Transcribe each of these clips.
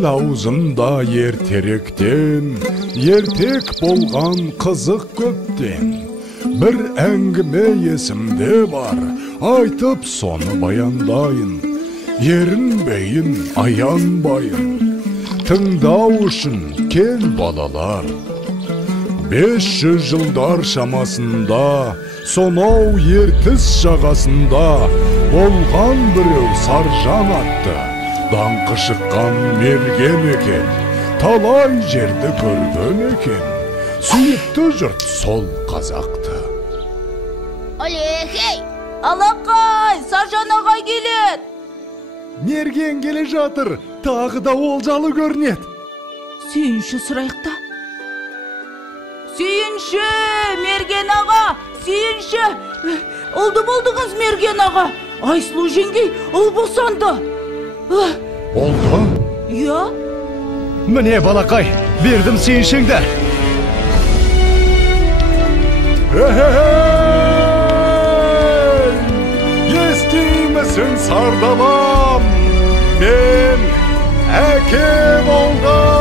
Ел аузында ертеректен, ертек болған қызық көптен. Bir әңгіме есімде бар, айтып соны баяндайын. Ерінбейін, аянбайын, тыңдау үшін кел балалар. 500 жылдар шамасында, сонау ертіс жағасында болған біреу Саржан атты. Даңқы шыққан мерген екен, талай жерді көрген екен. Сүйікті жұрт сол қазақты. Алехей! Алақай! Саржан ағай келеді! Мерген келе жатыр, тағы да олжалы көрінеді. Сүйінші сұрайықта. Сүйінші, Мерген аға! Сүйінші! Oldu болдыңыз, Мерген аға! Айсұлу жеңгей, ұл босанды. Oldu? Я? Міне, балақай, бердім сүйіншіңді. Естимісің сардаlam, мен әке болдым.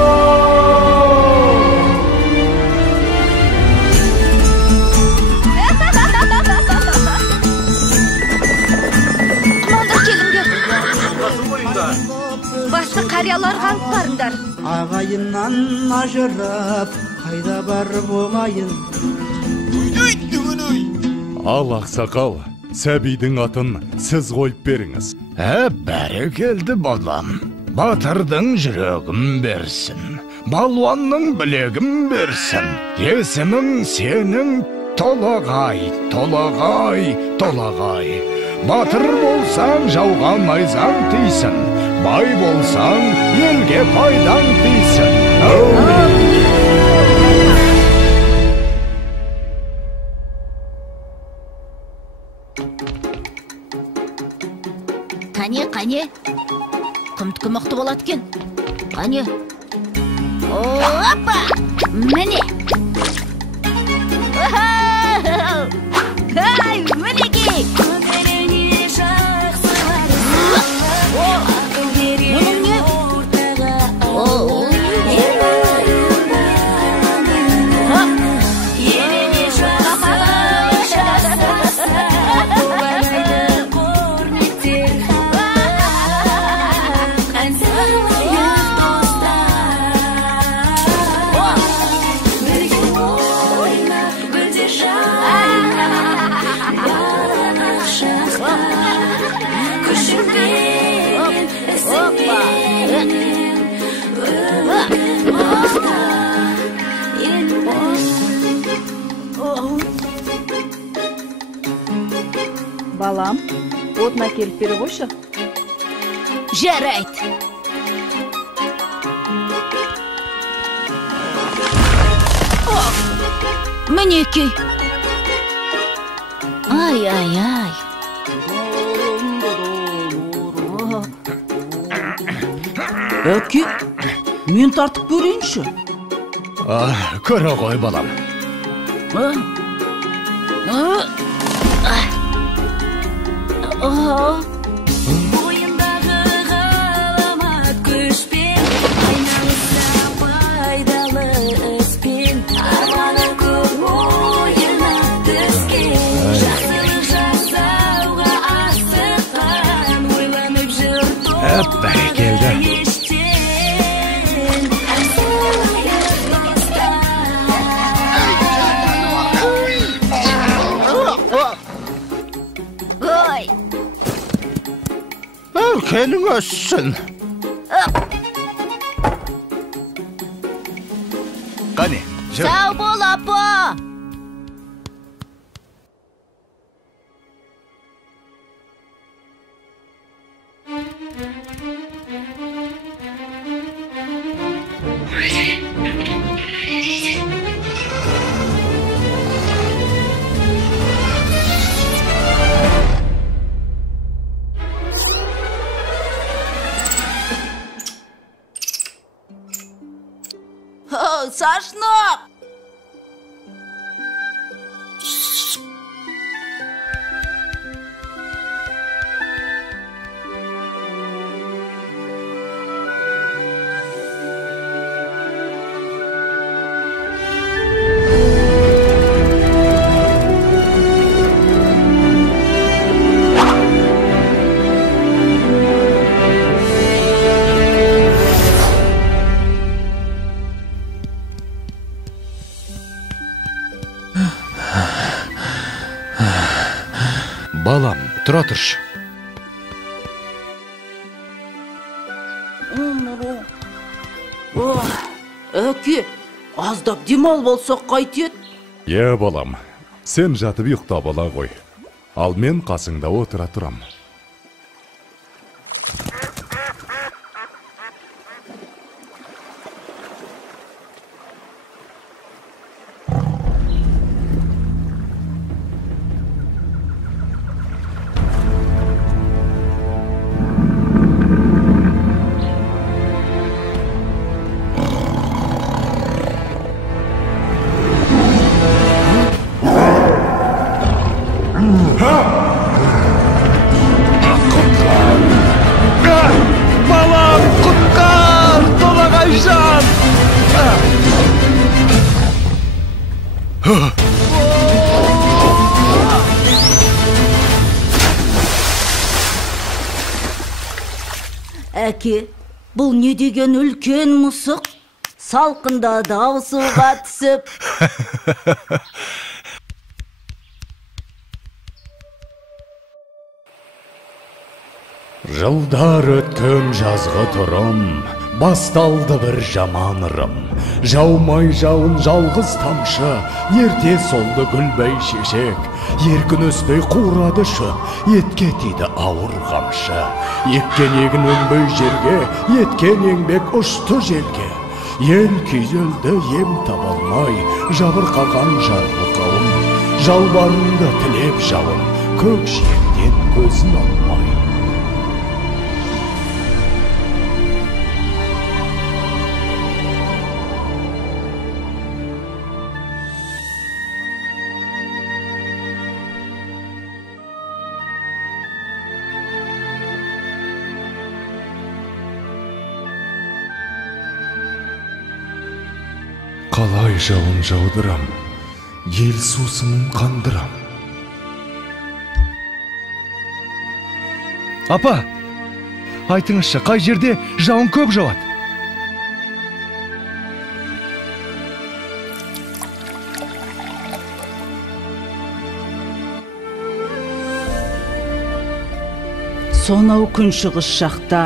Маңдар келіңдер. Басты қариялар қалып барыңдар. Ағайыннан ажырап, қайда бар болайын. Ал ақсақал, сәбидің атын сіз қойып беріңіз. Бәрі келді балам. Батырдың жүрегім берсін, балуанның білегім берсін. Есімің сенің Толағай, Толағай, Толағай. Батыр болсаң жауға найзаң тисін, бай болсаң елге пайдаң тисін. Қане, құмтқы мықты болады кен. Қане. Опа! Міне! Ай, мінекей! Мұның не? Балам, отына келіп бері қойшы. Жарайды. Мінекей. Ай. Әке, мен тартып көрейінші. Көре ғой балам. Бойындағы ғаламат күшпен, айналыса пайдалы іспен, арманы көп ойына түскен, жақсылық жасауға асыққан, ойланып жүр Бәрі келді. Келің өссін. Қане, жүр. Сау бол, апа! Сашнақ! Балам, тұра тұршы. Әке, аздап демал болсақ қайтет? Балам, сен жатып ұйықтап ала ғой. Ал мен қасыңда отыра тұрам. Балам, құтқар! Толағайжан! Әке, бұл не деген үлкен мұсық? Салқында дауысуға түсіп. Жылдар өткен жазғы тұрым, басталды бір жаман ырым. Жаумай жауын жалғыз тамшы, ерте солды гүлбей шешек. Еркін өспей қурады шөп, етке тиді ауыр қамшы. Еккен егін өнбей жерге, еткен еңбек ұшты желге. Ел күйзелді ем табалмай, жабырқаған жарғы қауым. Жалбарынды тілеп жауын, көк жиектен көзін алмай. Қалай жауын жаудырам, ел сусынын қандырам. Апа, айтыңызшы, қай жерде жауын көп жауады? Сонау күншығыс жақта,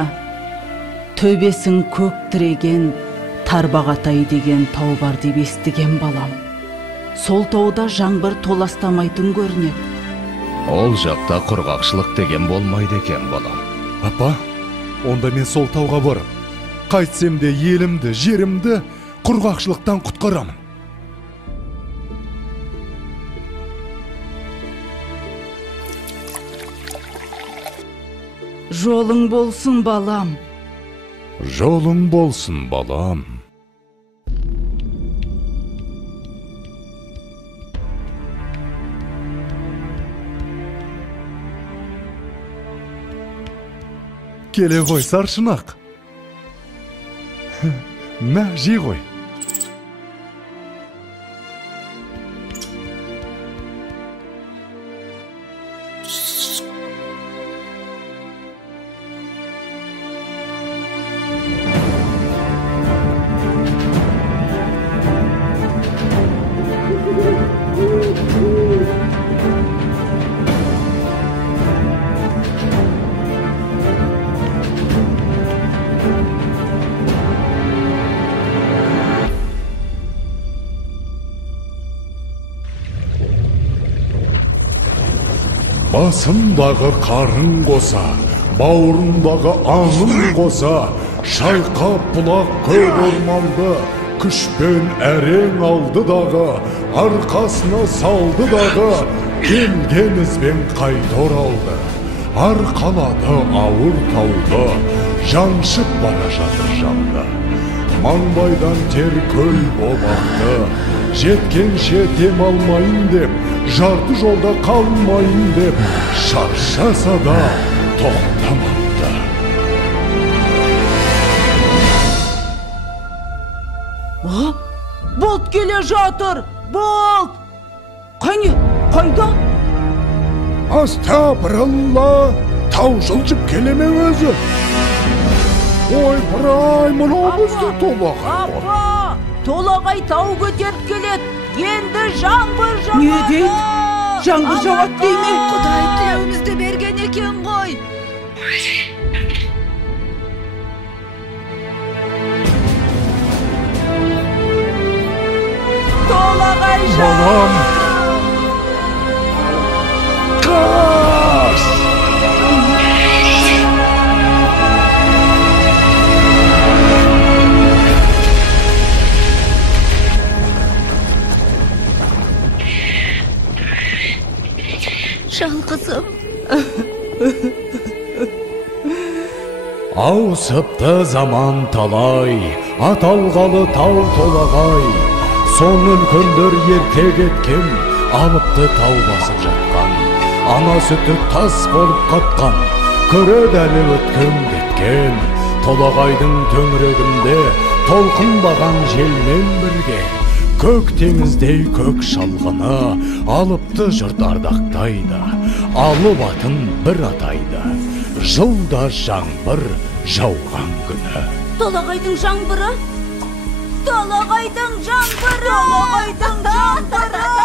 төбесін көк тіреген Тарбағатай деген тау бар деп естіген балам. Сол тауда жаңбыр толастамайтын көрінеді. Ол жақта құрғақшылық деген болмайды екен, балам. Апа, онда мен сол тауға барып, қайтсем де елімді, жерімді құрғақшылықтан құтқарамын. Жолың болсын, балам. Жолың болсын, балам. Келе ғой, саршынақ. Мә, жей ғой. Басымдағы қарын қоса, бауырымдағы аңым қоса, шайқап бұлақ көк орманды, күшпен әрең алды дағы, арқасына салды дағы, келген ізбен қайта оралды. Арқалады ауыр тауды, жаншып бара жатыр жанды. Маңбайдан тер көл болақты, жеткенше дем алмайын деп, жарты жолда қалмайын деп, шаршаса да тоқтамапты. Болт келе жатыр! Болт! Қане, қайда? Астапыралла, тау жылжып келеме өзі. Ой, бірай, мұнау бізді толағай ғой. Апа, толағай тау көтеріп келеді. Енді жаңбыр жауады. Не дейді? жаңбыр жауат дейме? Құдай тілеуімізді берген екен ғой. Толағай Балам! Қаш! Жалғызым. Ауысыпты заман талай, аталғалы тау толағай. Сон үлкендер ерте кеткен, алыпты тау басып жатқан. Ана сүті тас болып қатқан, көреді әлі өткен кеткен. Толағайдың төңірегінде толқынбаған желмен бірге. Көк теңіздей көк шалғыны алыпты жұрт ардақтайды. Алып атын бір атайды, жылда жаңбыр жауған күні. Толағайдың жаңбыры. Толағайдың жаңбыры. Толағайдың жаңбыры.